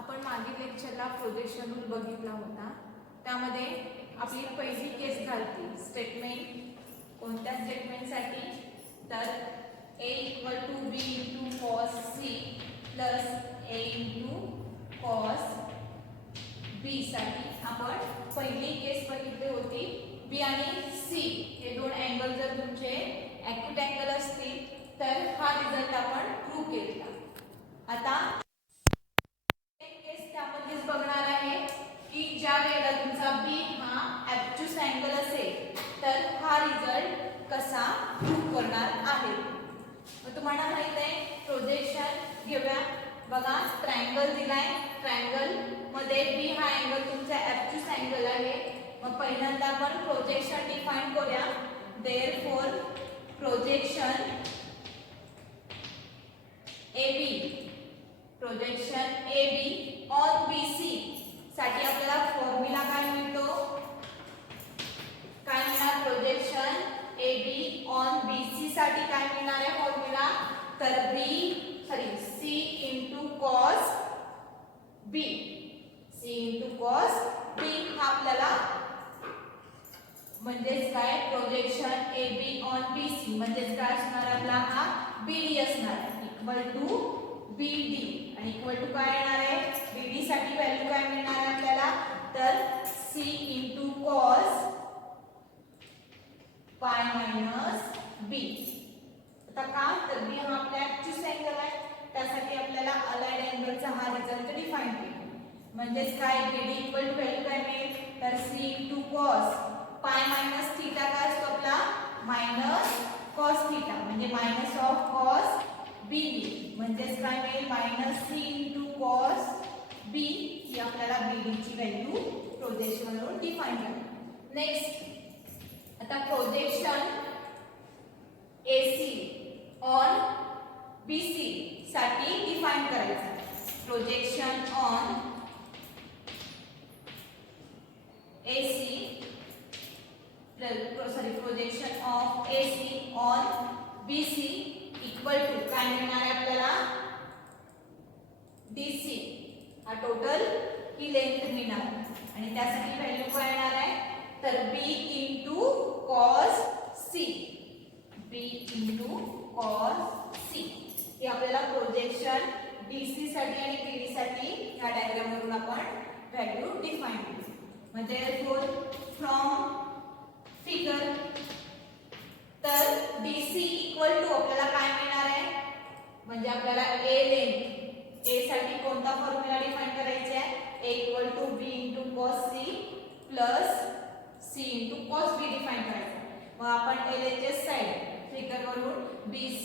आपण मागील लेक्चरला projection rule बघितला होता. त्यामध्ये आपली पहिली केस झाली स्टेटमेंट. कोणत्या स्टेटमेंटसाठी? तर a = b * cos c + a * cos b साठी आपण पहिली केस बघितली होती. b आणि c हे दोन अँगल जर तुमचे ॲक्यूट अँगल असतील तर हा रिझल्ट आपण प्रूव्ह केला. आता त्यामध्येच बघणार आहे की ज्या वेळेला तुमचा b हा ॲब्ट्यूस अँगल असेल तर हा रिझल्ट कसा प्रूव्ह करणार आहे. मग तुम्हाला माहित आहे प्रोजेक्शन घेऊया. बघा ट्रायंगल दिलाय. ट्रायंगल मध्ये b हा अँगल तुमचा ॲब्ट्यूस अँगल आहे. मग पहिल्यांदा आपण प्रोजेक्शन डिफाइन करूया. Therefore projection AB on BC साठी आपल्याला फॉर्म्युला काय मिळतो? काय मिळणार? प्रोजेक्शन AB ऑन BC साठी काय मिळणार आहे फॉर्म्युला? तर C * cos B. C * cos B हा आपल्याला म्हणजेच काय प्रोजेक्शन AB ऑन BC म्हणजेच काय असणार आपला हा BD असणार आहे इक्वल टू BD आणि इक्वल टू काय येणार आहे? BD साठी व्हॅल्यू काय मिळणार आहे आपल्याला? तर C * cos π - B. आता का? तर B हा आपला ॲब्ट्यूस अँगल आहे. त्यासाठी आपल्याला अलाइड अँगलचा हा रिझल्ट डिफाइन केला. म्हणजेच काय BD इक्वल टू व्हॅल्यू काय मिळेल? तर C * cos π - θ काय असतो आपला? cos θ म्हणजे cos B म्हणजेच काय मिळेल? C * cos B ही आपल्याला BD ची व्हॅल्यू प्रोजेक्शन वरून डिफाइन करायची. नेक्स्ट आता प्रोजेक्शन AC ऑन BC साठी डिफाइन करायचं. Projection on AC projection of AC on BC equal to काय मिळणार आहे आपल्याला? DC हा टोटल ही लेंथ मिळणार आणि त्यासाठी व्हॅल्यू काय येणार आहे? तर B * cos C. B * cos C हे आपल्याला प्रोजेक्शन DC साठी आणि BD साठी या डायग्राम वरून आपण व्हॅल्यू डिफाइन केली. म्हणजे फ्रॉम फिगर तर DC इक्वल टू आपल्याला काय मिळणार आहे? म्हणजे आपल्याला A लेंथ A साठी कोणता फॉर्म्युला डिफाइन करायचा आहे? A = B * cos C + C * cos B define करायचा. मग आपण A लेंथच्या साइड फिगर वरून BC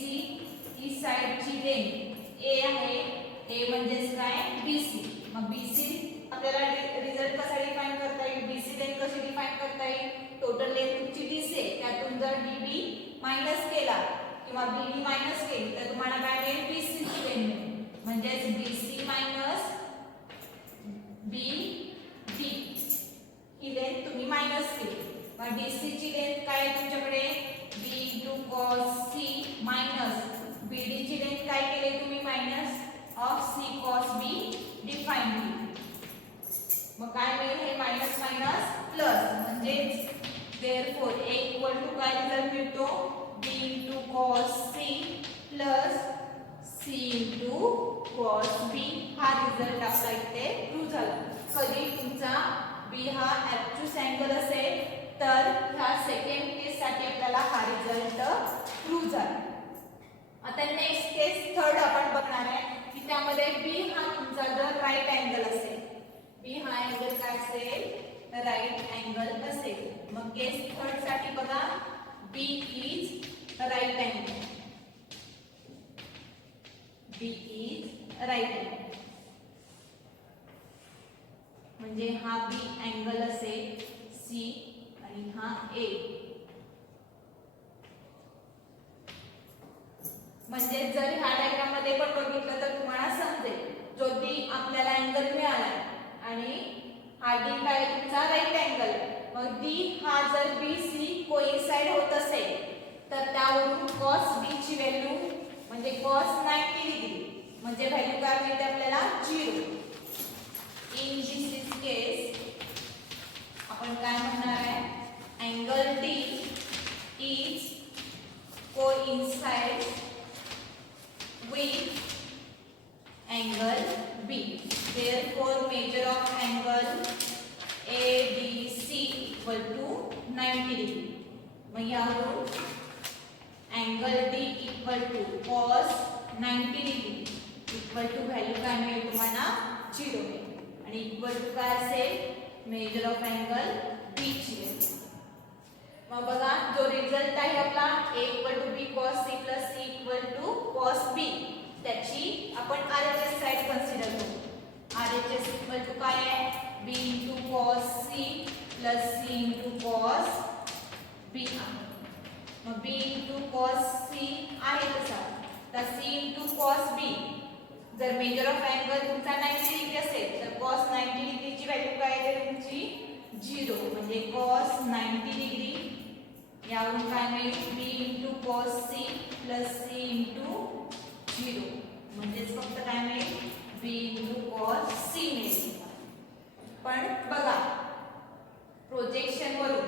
ही साइडची लेंथ A आहे. A म्हणजेच काय? BC. मग BC आपल्याला रिझल्ट कसा डिफाइन करता येईल? BC लेंथ कशी डिफाइन करता येईल? टोटल लेंथ तुमची दिसे त्यातून जर DB मायनस केला किंवा BD मायनस केली तर तुम्हाला काय मिळेल? BC ची लेंथ मिळेल. म्हणजेच BC मायनस BD ही लेंथ तुम्ही मायनस केली. मग DC ची लेंथ काय आहे तुमच्याकडे? B * cos C minus BD ची लेंथ काय केली तुम्ही? Minus of C cos B define केली. मग काय मिळेल? हे मायनस प्लस म्हणजेच देअरफॉर A इक्वल टू काय रिझल्ट मिळतो? B * cos C plus C * cos B हा रिझल्ट आपला इथे प्रूव्ह झाला. कधी तुमचा B हा ॲब्ट्यूस अँगल असेल तर ह्या सेकंड केस साठी आपल्याला हा रिझल्ट प्रूव्ह झाला. आता नेक्स्ट केस थर्ड आपण बघणार आहे की त्यामध्ये B हा तुमचा जर राईट अँगल असेल. B हा अँगल काय असेल? राईट अँगल असेल. मग केस थर्ड साठी बघा B is right angle. B is right angle म्हणजे हा B अँगल असेल C आणि हा A. म्हणजे जर ह्या डायग्राम मध्ये पण बघितलं तर तुम्हाला समजेल जो D आपल्याला अँगल मिळाला आणि हा D काय तुमचा राईट अँगल. मग D हा जर BC कोइन्साइड होत असेल तर त्यावरून cos B ची व्हॅल्यू म्हणजे cos 90 डिग्री म्हणजे व्हॅल्यू काय मिळते आपल्याला? 0. काय म्हणणार आहे, angle D is coincide with angle B. Therefore, measure of angle ABC equal to 90 degree. मग यावरून angle D equal to cos 90 degree equal to value काय मिळेल तुम्हाला 0 मिळेल आणि इक्वल टू काय असेल, मेजर ऑफ अँगल B ची. मग बघा जो रिझल्ट आहे आपला a equal to b cos c plus c equal to cos b, त्याची आपण RHS साइड कन्सिडर करू. RHS इक्वल टू काय आहे, b into cos c plus c into cos b. मग b into cos c आहे तसा, तर c into cos b जर मेजर ऑफ अँगल तुमचा 90 डिग्री असेल तर cos 90 डिग्रीची व्हॅल्यू काय आहे तुमची 0, म्हणजे cos 90 डिग्री यावरून काय मिळेल b into cos c plus c into 0, म्हणजेच फक्त काय मिळेल b into cos c मिळेल. पण बघा प्रोजेक्शन वरून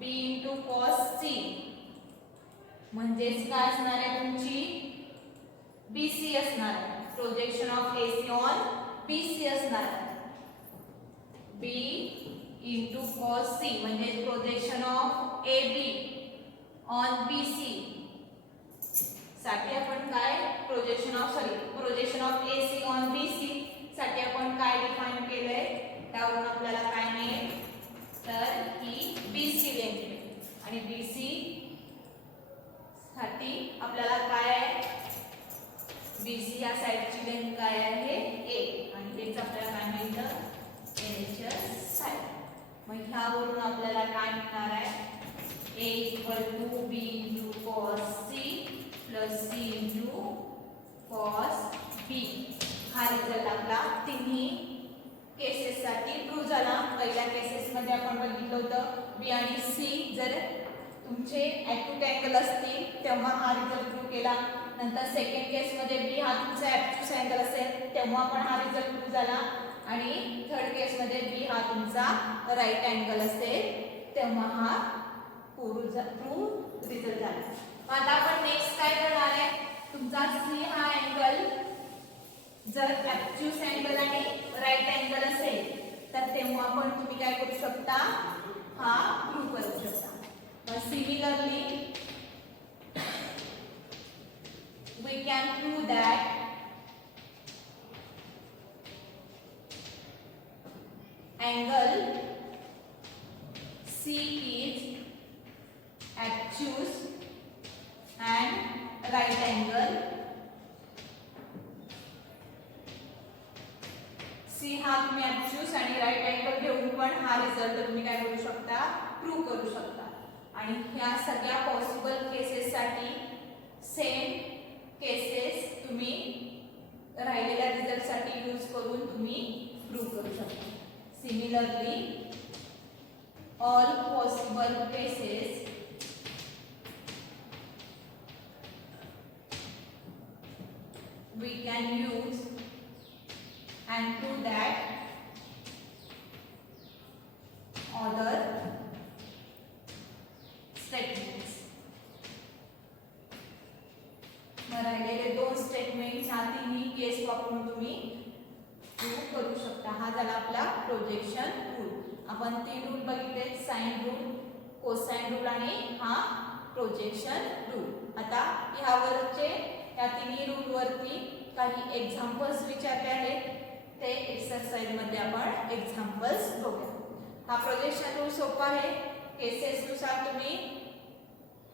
b into cos c म्हणजेच काय असणार आहे तुमची bc असणार आहे. Projection of ac on bc असणार आहे. b into cos c म्हणजे projection of ab on bc साठी आपण काय projection of ac on bc साठी आपण काय डिफाइन केलंय, त्यावरून आपल्याला काय मिळेल तर ही bc लेंथ आणि bc साठी आपल्याला काय आहे, bc या साइडची लेंथ काय आहे a आणि हेच आपल्याला काय मिळतं LHS साइड. मग ह्यावरून आपल्याला काय मिळणार आहे, a equal to b into cos c plus c into cos b. हा रिझल्ट आपला तिन्ही केसेस साठी ट्रू झाला. पहिल्या केसेस मध्ये आपण बघितलं होतं b आणि c जर तुमचे ॲक्यूट अँगल असतील तेव्हा हा रिझल्ट ट्रू केला. नंतर सेकंड केस मध्ये b हा तुमचा ॲब्स्ट्यूस अँगल असेल तेव्हा पण हा रिझल्ट ट्रू झाला आणि थर्ड केस मध्ये b हा तुमचा राईट अँगल असेल तेव्हा हा ट्रू रिझल्ट झाला. आता आपण नेक्स्ट काय करणार आहे, तुमचा c हा अँगल जर ॲब्स्ट्यूस अँगल आणि राईट अँगल असेल तर तेव्हा पण तुम्ही काय करू शकता, हा प्रूव्ह करू शकता. मग similarly we can prove that angle C is obtuse and right angle. C हा तुम्ही obtuse आणि right angle घेऊन पण हा रिझल्ट तुम्ही काय करू शकता, प्रूव्ह करू शकता. आणि ह्या सगळ्या पॉसिबल केसेस साठी सेम केसेस तुम्ही राहिलेल्या रिझल्ट साठी यूज करून तुम्ही प्रूव्ह करू शकता. Similarly all possible cases we can use and prove that other statements. राहिलेले दोन स्टेटमेंट्स ह्या तिन्ही केस वापरून तुम्ही प्रूव्ह करू शकता. हा झाला आपला प्रोजेक्शन रूल. आपण तीन रूल बघितले, साइन रूल, कोसाइन रूल आणि हा प्रोजेक्शन रूल. आता ह्यावरचे या तिन्ही रूल वरती काही एक्झाम्पल्स विचारले आहेत, ते एक्सरसाइज मध्ये आपण एक्झाम्पल्स बघूया. हा प्रोजेक्शन रूल सोपा आहे, केसेस नुसार तुम्ही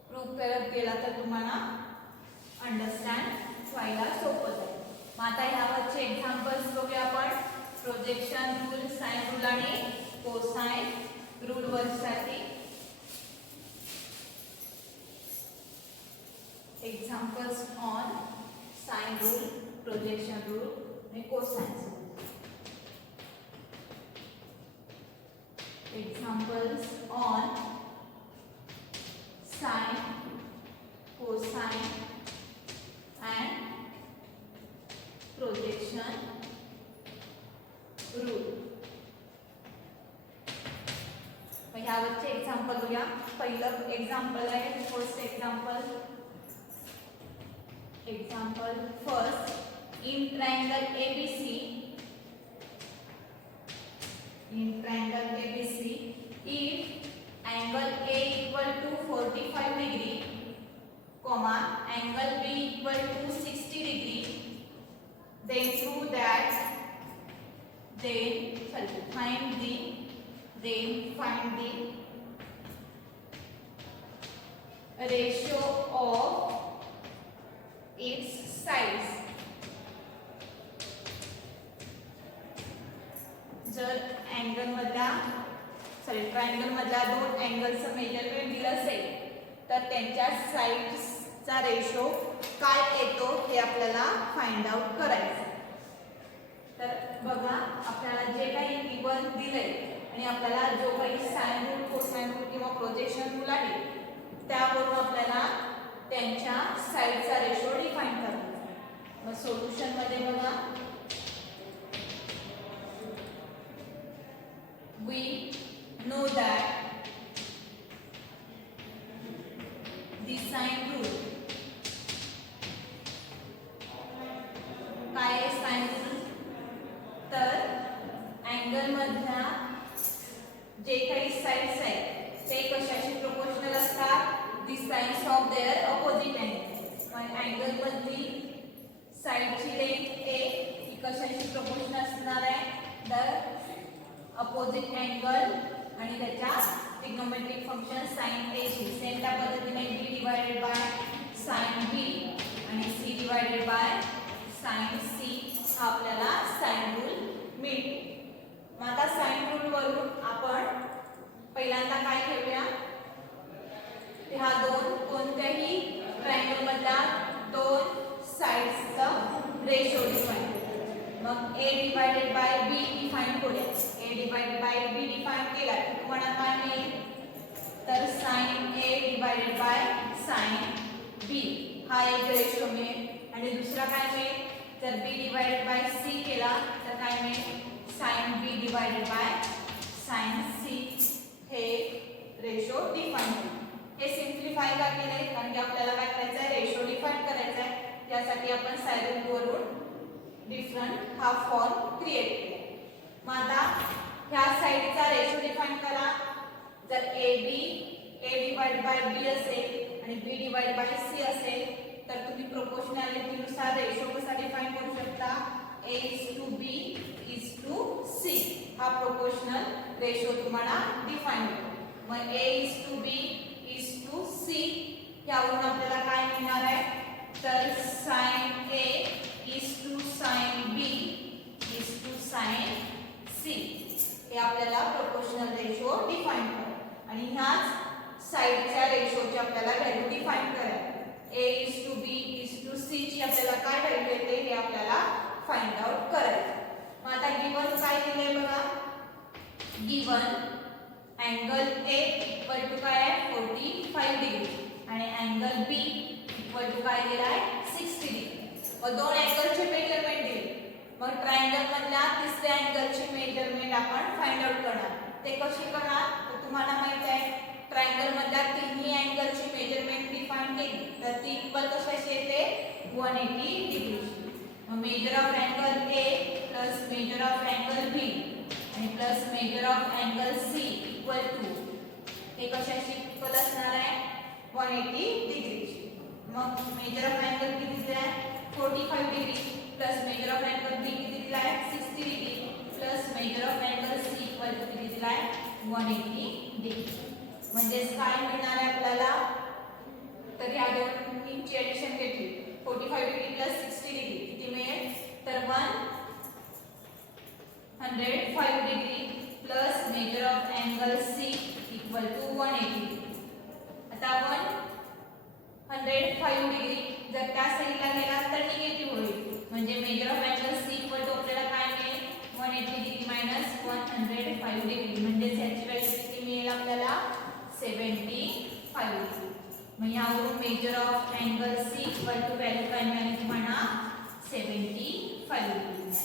प्रूव्ह करत गेला तर तुम्हाला अंडरस्टँड व्हायला सोपं जाईल. मग आता ह्यावरचे एक्झाम्पल्स बघूया आपण. प्रोजेक्शन रूल, साइन रूल आणि कोसाइन रूल वरसाठी examples on sine rule, projection rule and cosine rule. Examples on sine, cosine and projection rule. ह्यावरचे एक्झाम्पल बघूया. पहिलं एक्झाम्पल आहे first example. Example first, in triangle ABC, in triangle ABC, if angle A equal to 45 degree, comma angle B equal to 60 degree, then prove that, find the ratio of its sides. जर angle मधला triangle मधल्या दोन अँगलचं measurement दिलं असेल तर त्यांच्या साइड्सचा ratio काय येतो हे आपल्याला फाइंड आउट करायचं. तर बघा, आपल्याला जे काही गिवन दिलंय आणि आपल्याला जो काही साइन रूल, कोसाइन रूल किंवा प्रोजेक्शन रूल आहे त्यावरून आपल्याला त्यांच्या साइडचा रेशो डिफाइन करायचा. मग सोल्युशन मध्ये बघा, we know that the sine rule, काय आहे साइन रूल, तर अँगल मधल्या जे काही साइड्स आहेत ते कशाशी प्रोपोर्शनल असतात, दी sides of their opposite angle. मग अँगल मधली साइडची लेंथ A ही कशाशी प्रोपोर्शनल असणार आहे, द अपोजिट अँगल आणि त्याच्या trigonometric function sin A she. Same त्या पद्धतीने B divided by sin B आणि C divided by sin C हा आपल्याला साइन रूल मिळतो. मग आता साइन रूल वरून आपण पहिल्यांदा काय घेऊया, ह्या दोन कोणत्याही ट्रायंगल मधल्या दोन साइड्सचा रेशो डिफाइन. मग A divided bye B define करूया. A divided bye B define केला तर तुम्हाला काय मिळेल, तर sin A divided by sin B हा एक रेशो मिळेल. आणि दुसरा काय मिळेल, जर B डिवाइडेड बाय C केला तर काय मिळेल, sin B divided by sin C हे रेशो डिफाइन होईल. हे सिंप्लिफाय का केले, कारण की आपल्याला काय करायचं आहे, रेशो डिफाइन करायचा आहे. त्यासाठी आपण साइन रूल वरून डिफरंट हा फॉर्म क्रिएट केला. मग आता ह्या साइडचा रेशो डिफाइन करा. जर A डिवाइड बाय B असेल आणि B डिवाइड बाय C असेल तर तुम्ही प्रोपोर्शनॅलिटी नुसार रेशो कसा डिफाइन करू शकता, A:B:C हा प्रोपोर्शनल रेशो तुम्हाला डिफाइन होतो. मग A:B:C यावरून आपल्याला काय मिळणार आहे, तर sin A sin B sin C हे आपल्याला प्रोपोर्शनल रेशो डिफाइन करा. आणि ह्याच साइडच्या रेशोची आपल्याला व्हॅल्यू डिफाइन करायची. A:B:C ची आपल्याला काय व्हॅल्यू येते हे आपल्याला फाइंड आउट करायचं. मग आता गिवन काय दिलंय बघा, given angle A equal to काय आहे 45 डिग्री आणि अँगल B इक्वल टू काय दिला आहे 60 डिग्री. मग दोन अँगलचे मेजरमेंट दिले. मग ट्रायंगल मधल्या तिसऱ्या अँगलचे मेजरमेंट आपण फाइंड आउट करणार. ते कसे करणार, तर तुम्हाला माहित आहे ट्रायंगल मधल्या तिन्ही अँगलची मेजरमेंट डिफाइन केली तर ती इक्वल कशाशी येते, 180 डिग्री. मग measure of angle A plus measure of angle B आणि plus measure of angle C equal to हे कशाशी इक्वल असणार आहे, 180 डिग्री. मग मेजर ऑफ अँगल किती दिला आहे 45 degree plus measure of angle B किती दिला आहे 60 degree plus measure of angle C equal to किती दिला आहे 180 डिग्री. म्हणजे काय मिळणार आहे आपल्याला, तर ह्या दोन्हीची ऍडिशन घेतली 45 डिग्री प्लस 60 डिग्री किती मिळेल, तर 105 degree plus measure of angle C equal to 180. आता 105 डिग्री जर त्या साइडला गेला तर निगेटिव्ह होईल. म्हणजे measure of angle C equal to आपल्याला काय मिळेल 180 डिग्री मायनस 105 डिग्री. म्हणजे ह्याची व्हॅल्यू किती मिळेल आपल्याला 75. मग यावरून measure of angle C equal to value काय मिळाली तुम्हाला 75.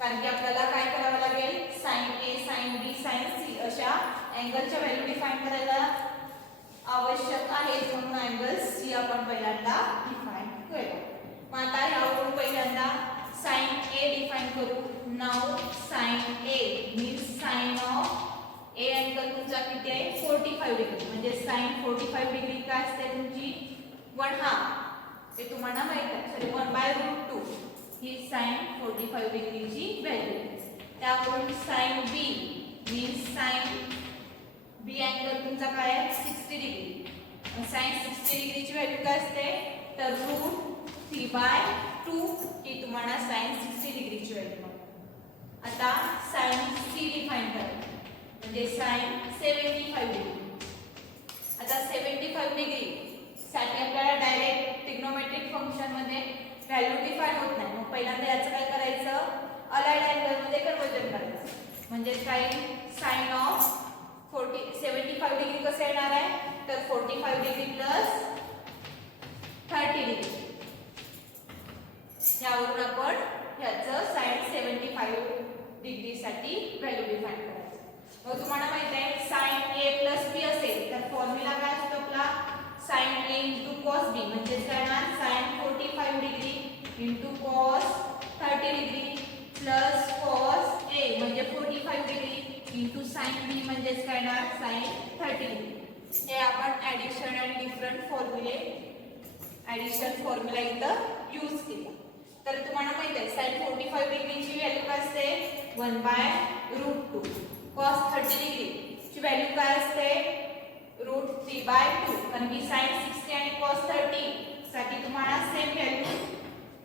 कारण की आपल्याला काय करावं लागेल, sin A sin B sin C अशा अँगलच्या व्हॅल्यू डिफाइन करायला आवश्यक आहे, म्हणून अँगल सी आपण पहिल्यांदा डिफाइन केला. मग आता यावरून पहिल्यांदा साइन ए डिफाइन करू. Now sine A means sign of A angle तुमचा किती आहे 45 डिग्री. म्हणजे साइन 45 डिग्री काय असते तुमची 1/2. ते तुम्हाला माहित आहे. सॉरी 1/√2 ही साइन 45 डिग्रीची व्हॅल्यू. त्यावरून sine B means sine B angle तुमचा काय आहे 60 डिग्री. साइन 60 डिग्रीची व्हॅल्यू काय असते तर √3/2 ही तुम्हाला साइन 60 डिग्रीची व्हॅल्यू. आता साइन सी डिफाइन करा म्हणजे साइन 75 डिग्री. आता 75 डिग्री साठी आपल्याला डायरेक्ट ट्रिग्नोमेट्रिक फंक्शन मध्ये व्हॅल्यू डिफाइन होत नाही. मग पहिल्यांदा याचं काय करायचं अलाइड अँगल मध्ये कन्वर्जन करायचं. म्हणजे साइन ऑफ 75 डिग्री कसं येणार आहे तर 45 डिग्री प्लस 30 डिग्री. यावरून आपण ह्याचं साइन 75 डिग्री साठी व्हॅल्यू डिफाइन करायचं. मग तुम्हाला माहित आहे साइन ए प्लस बी असेल तर फॉर्म्युला काय असतो आपला sine A into cos B. म्हणजे काय येणार sine 45 degree into cos 30 degree plus cos A म्हणजे 45 डिग्री इंटू साइन बी म्हणजेच काय येणार साइन 30 डिग्री. हे आपण ऍडिशन आणि डिफरंट ऍडिशन फॉर्म्युला इथं यूज केला. तर तुम्हाला माहित आहे साइन 45 डिग्रीची व्हॅल्यू काय असते 1/√2. कॉस 30 डिग्रीची व्हॅल्यू काय असते √3/2. कारण की साइन 60 आणि कॉस 30 साठी तुम्हाला सेम व्हॅल्यू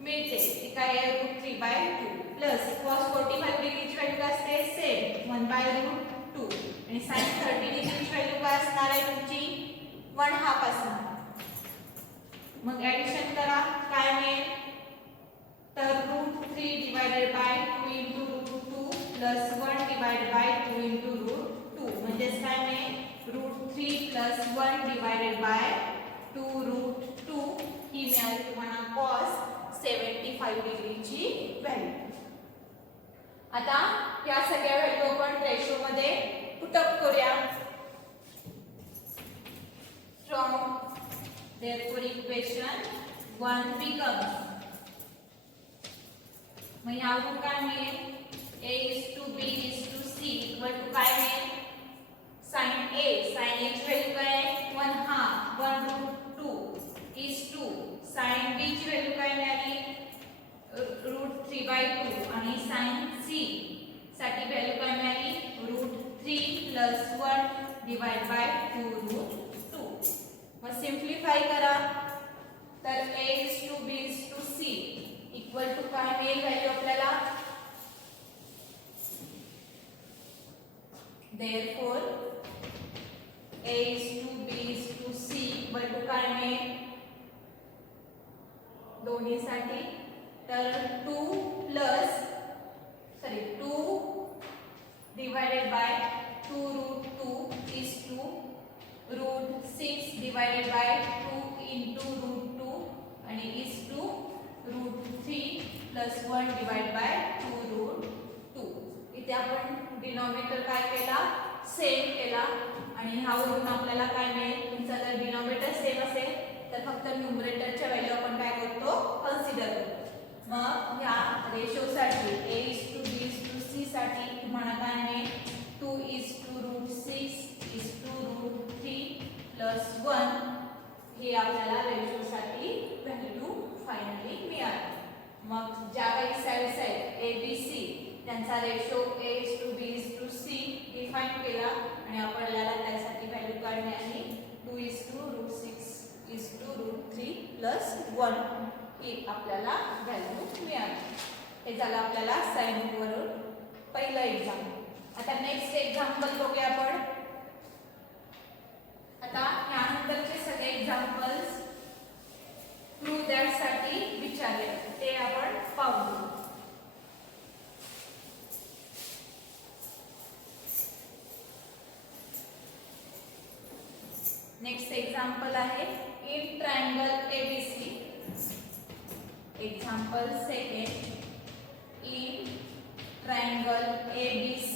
मिळते. ती काय आहे √3/2 प्लस कॉस 45 डिग्रीची व्हॅल्यू काय असते सेम 1/√2 आणि साइन 30 डिग्रीची व्हॅल्यू काय असणार आहे तुमची 1/2 असणार. मग ऍडिशन करा काय मिळेल तर √3 divided by 2 into √2 plus 1 divided by 2 into √2 म्हणजे काय मिळेल √3 प्लस 1 डिवाइडेड बाय 2√2 ही मिळाली तुम्हाला कॉस 75 डिग्रीची व्हॅल्यू. आता या सगळ्या व्हॅल्यू आपण रेशो मध्ये पुटअप करूया. फ्रॉम therefore equation 1 becomes मग यावरून काय मिळेल a is to b is to c equal to काय मिळेल sin a ची व्हॅल्यू काय आहे 1/2 is to sin b ची व्हॅल्यू काय मिळाली √3/2 आणि sin c साठी व्हॅल्यू काय मिळाली √3 प्लस 1 डिवाइड बाय 2√2. मग सिंप्लिफाय करा तर a is to b is to c equal to काय मिळेल व्हॅल्यू आपल्याला therefore a is to b is to c equal to काय मिळेल दोन्हीसाठी तर 2 divided by 2√2 is to √6 divided by 2 into √2 आणि is to √3 plus 1 divide by 2√2. इथे आपण डिनॉमिनेटर काय केला सेम केला आणि ह्यावरून आपल्याला काय मिळेल तुमचा जर डिनॉमिनेटर सेम असेल तर फक्त न्यूमरेटरच्या व्हॅल्यू आपण काय करतो कन्सिडर करतो. मग ह्या रेशोसाठी a is to b is to c साठी तुम्हाला काय मिळेल 2 is to √6 is to √3 plus 1 हे आपल्याला रेशोसाठी व्हॅल्यू फायनली मिळाली. मग ज्या काही साइड्स आहेत a b c त्यांचा ratio a is to b is to c define केला आणि आपल्याला त्यासाठी व्हॅल्यू काय मिळाली 2 is to √6 is to √3 plus 1 ही आपल्याला व्हॅल्यू मिळाली. हे झालं आपल्याला साइन वरून पहिलं एक्झाम्पल. आता नेक्स्ट एक्झाम्पल बघूया आपण. आता यानंतरचे सगळे एक्झाम्पल्स प्रूव्ह दॅट साठी विचारले ते आपण पाहू. नेक्स्ट एक्झाम्पल आहे in triangle ABC. Example second in triangle ABC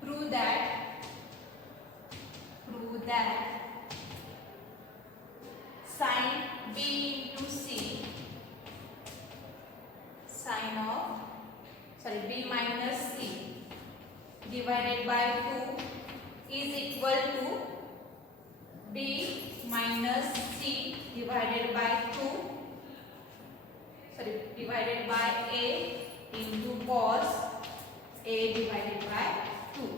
prove that divided by 2, sorry, divided by a into cos a divided by 2.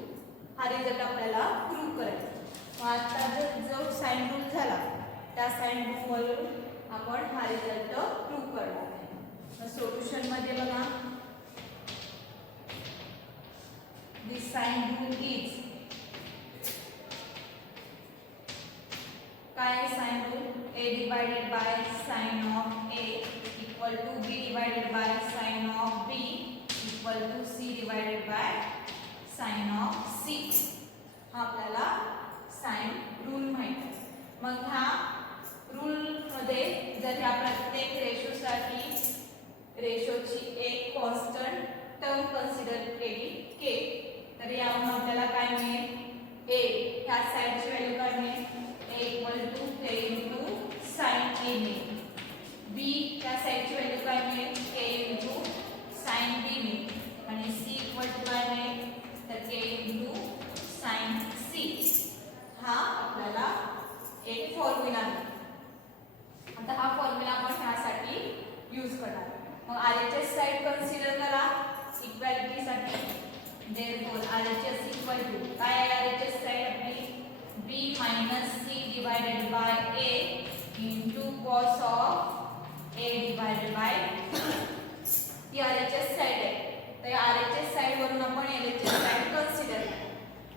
हा रिझल्ट आपल्याला प्रूव्ह करायचा. मग आता जो साइन रूल झाला त्या साइन रूल वरून आपण हा रिझल्ट प्रूव्ह करणार आहे. मग सोल्युशन मध्ये बघा, दिस साइन रूल इज, काय sine rule, a divided by sin of a equal to b divided by sin of b equal to c divided by sin of c. हा आपल्याला sine rule माहिती आहे. मग ह्या rule मध्ये जर ह्या प्रत्येक रेशोसाठी रेशोची एक कॉन्स्टंट टर्म कन्सिडर केली k, तर यावरून आपल्याला काय मिळेल, a ह्या साइडची व्हॅल्यू काय मिळेल, a equal to k into sin a मिळेल. b ह्या साइडची व्हॅल्यू काय मिळेल, k इंटू sin b मिळेल. आणि c इक्वल टू काय मिळेल, तर k इंटू sin c. हा आपल्याला एक फॉर्म्युला मिळेल. आता हा फॉर्म्युला आपण ह्यासाठी यूज करणार. मग RHS साइड कन्सिडर करा इक्वालिटी साठी. देयरफॉर RHS इक्वल टू, काय आहे RHS साइड आपली, b minus c divided by a into cos of a divided by 2. He RHS side आहे. तर RHS साइड वरून आपण LHS साइड कन्सिडर करू.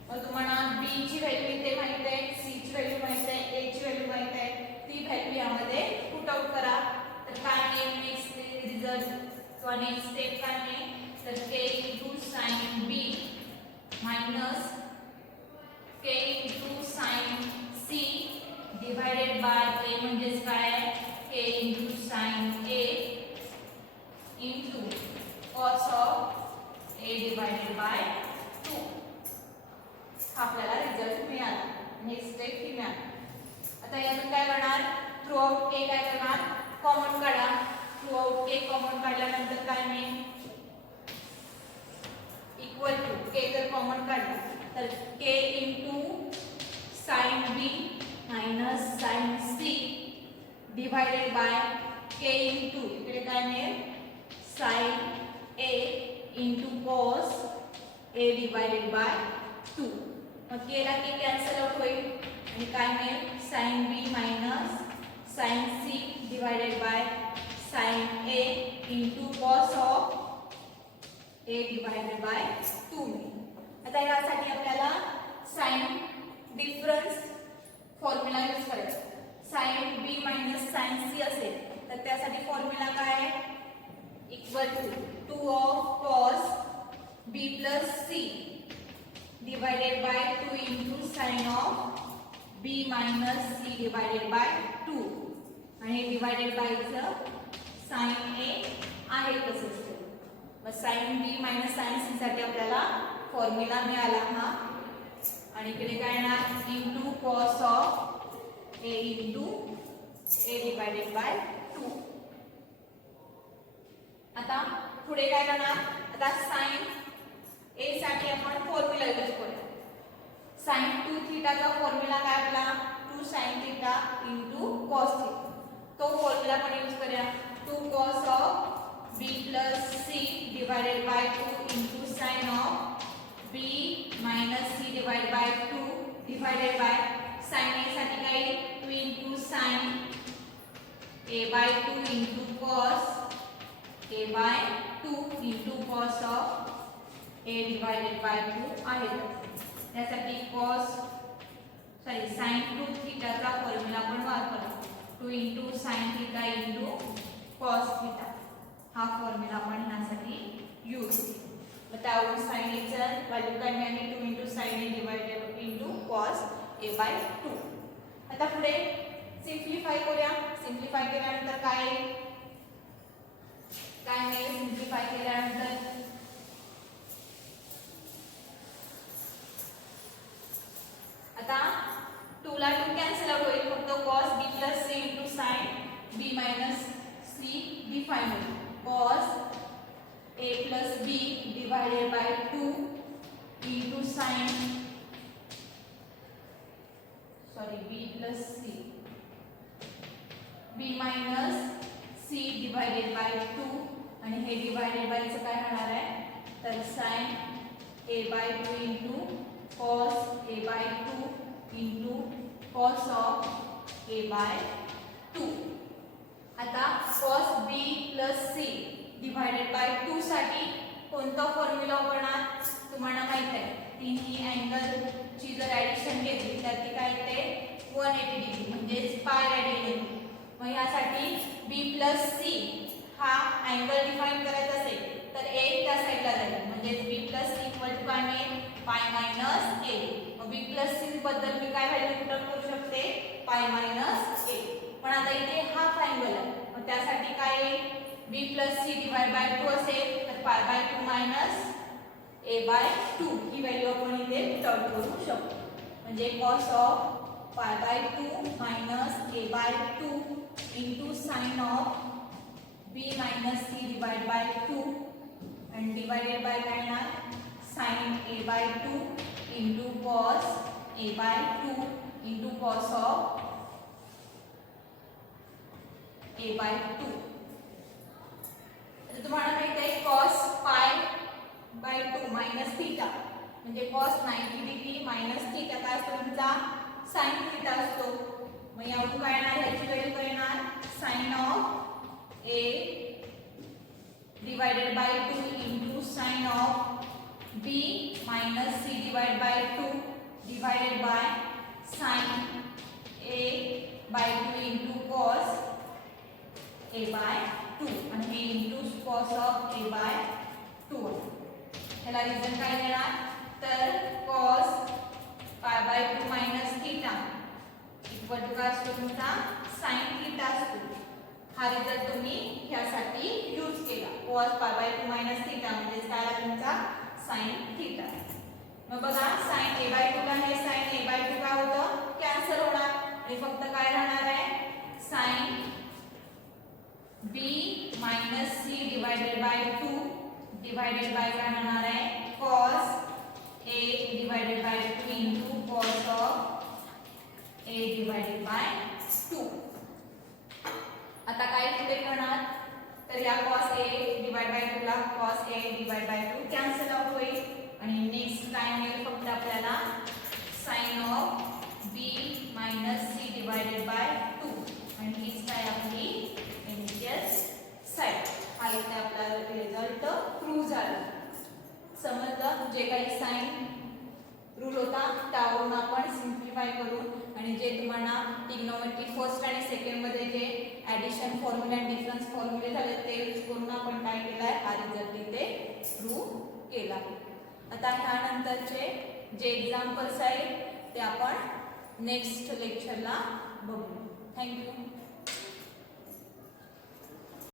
मग तुम्हाला b ची व्हॅल्यू इथे माहित आहे, c ची व्हॅल्यू माहित आहे, a ची व्हॅल्यू माहित आहे. ती व्हॅल्यू यामध्ये पुट आउट करा. तर काय मिळेल नेक्स्ट रिझल्ट किंवा नेक्स्ट स्टेप काय मिळेल, तर k into sin b minus k into sin c divided by a म्हणजेच काय, k into sin a into cos of a divided by 2. हा आपल्याला रिझल्ट मिळाला. नेक्स्ट स्टेप ही मिळाला. आता यातून काय करणार, थ्रू आउट k काय करणार, कॉमन काढा. थ्रू आउट k कॉमन काढल्यानंतर काय मिळेल, इक्वल टू k जर कॉमन काढला तर k into sin b minus sin c divided bye k into, इकडे काय मिळेल, sin a into cos a divided by 2. मग k ला k कॅन्सल आउट होईल आणि काय मिळेल, sin b minus sin c divided by sin a into cos of a divided by 2 मिळेल. आता यासाठी आपल्याला साइन डिफरन्स फॉर्म्युला यूज करायचा. sin b minus sin c असेल तर त्यासाठी फॉर्म्युला काय आहे, equal to 2 of cos b plus c divided by 2 into sin of b minus c divided by 2. आणि हे डिवाइडेड बाय sin a आहे तसंच. मग sin b minus sin c साठी आपल्याला फॉर्म्युला मिळाला हा. आणि इकडे काय येणार, into cos of a into a divided by 2. आता पुढे काय करणार, आता sin a साठी आपण फॉर्म्युला यूज करूया. sin 2 थीटा चा फॉर्म्युला काय आपला, 2 sin theta into cos theta. तो फॉर्म्युला आपण यूज करूया. 2 cos of b plus c divided by 2 into sin of b minus c divide by 2 divided by sin a साठी काय, 2 into sin a by 2 into cos a by 2 into cos of a divided by 2 आहे. त्यासाठी sin 2 theta चा formula आपण वापरला. 2 into sin theta into cos theta हा formula आपण ह्यासाठी यूज केला. मग त्यावरून sin a चा व्हॅल्यू काय मिळाली, 2 into sin a divided into cos a by 2. आता पुढे सिम्प्लिफाय करूया. सिम्प्लिफाय केल्यानंतर काय मिळेल, सिम्प्लिफाय केल्यानंतर आता 2 ला 2 कॅन्सल आउट होईल, फक्त cos b plus c into sin b minus c b final cos a plus b divided by 2 into sin b plus c हे डिवायडेड बायचं काय होणार आहे तर sine A by 2 into cos A by 2 into cos of A by 2. आता cos B plus C divided by 2 साठी कोणता formula वापरणार तुम्हाला माहित आहे. तिन्ही अँगलची जर ॲडिशन घेतली तर ती काय येते 180 डिग्री म्हणजेच पाय रॅडियन येते. मग यासाठी बी प्लस सी हा अँगल डिफाइन करायचा असेल तर ए त्या साईडला जाईल म्हणजेच बी प्लस सी इक्वल टू काय मिळेल पाय मायनस ए. मग बी प्लस सी बद्दल मी काय व्हॅल्यू पुट करू शकते पाय मायनस ए. पण आता इथे हाफ अँगल आहे मग त्यासाठी काय येईल B plus C divide by 2 असेल तर pi by 2 minus A by 2 ही व्हॅल्यू आपण इथे पुट करू शकतो. म्हणजे cos of pi by 2 minus A by 2 into sine of B minus C divide by 2 and divided by काय ना sin a by 2 into cos a by 2 into cos of a by 2. आता तुम्हाला माहित आहे cos pi by 2 minus theta म्हणजे cos 90 degree minus theta काय असतो तुमचा sin theta असतो. मग यावरून काय येणार याची व्हॅल्यू काय येणार sin of a divided by 2 into sin of b minus c divided by 2 divided by sin a by 2 into cos a by 2 आणि हे into cos of a by 2. ह्याला रिझल्ट काय देणार तर cos pi by 2 minus theta equal to काय असतो तुमचा sin theta असतो. हा रिझल्ट तुम्ही ह्यासाठी यूज केला cos pi by 2 minus theta म्हणजे काय आला तुमचा sin theta. मग बघा sin a by 2 ला हे sin a by 2 काय होतं कॅन्सल होणार आणि फक्त काय राहणार आहे sin b minus c divided by 2 divided by काय होणार आहे cos a divided by 2 into cos of a divided by 2. आता काय पुढे करणार तर या cos a डिवाइड बाय 2 ला cos a divide by 2 cancel out होईल आणि नेक्स्ट काय मिळेल फक्त आपल्याला sin of b minus c divided by 2 आणि हीच काय आपली इनिशियल साइड. हा इथे आपला रिझल्ट प्रूव्ह झाला. समजलं जे काही साइन रूल होता त्यावरून आपण सिम्प्लिफाय करून आणि जे तुम्हाला ट्रिग्नोमेट्री फर्स्ट आणि सेकंड मध्ये जे ॲडिशन फॉर्म्युला आणि डिफरन्स फॉर्म्युले झाले ते यूज करून आपण काय केलं आहे हा रिझल्ट इथे प्रूव्ह केला. आता ह्यानंतरचे जे एक्झाम्पल्स आहेत ते आपण नेक्स्ट लेक्चरला बघू. थँक्यू.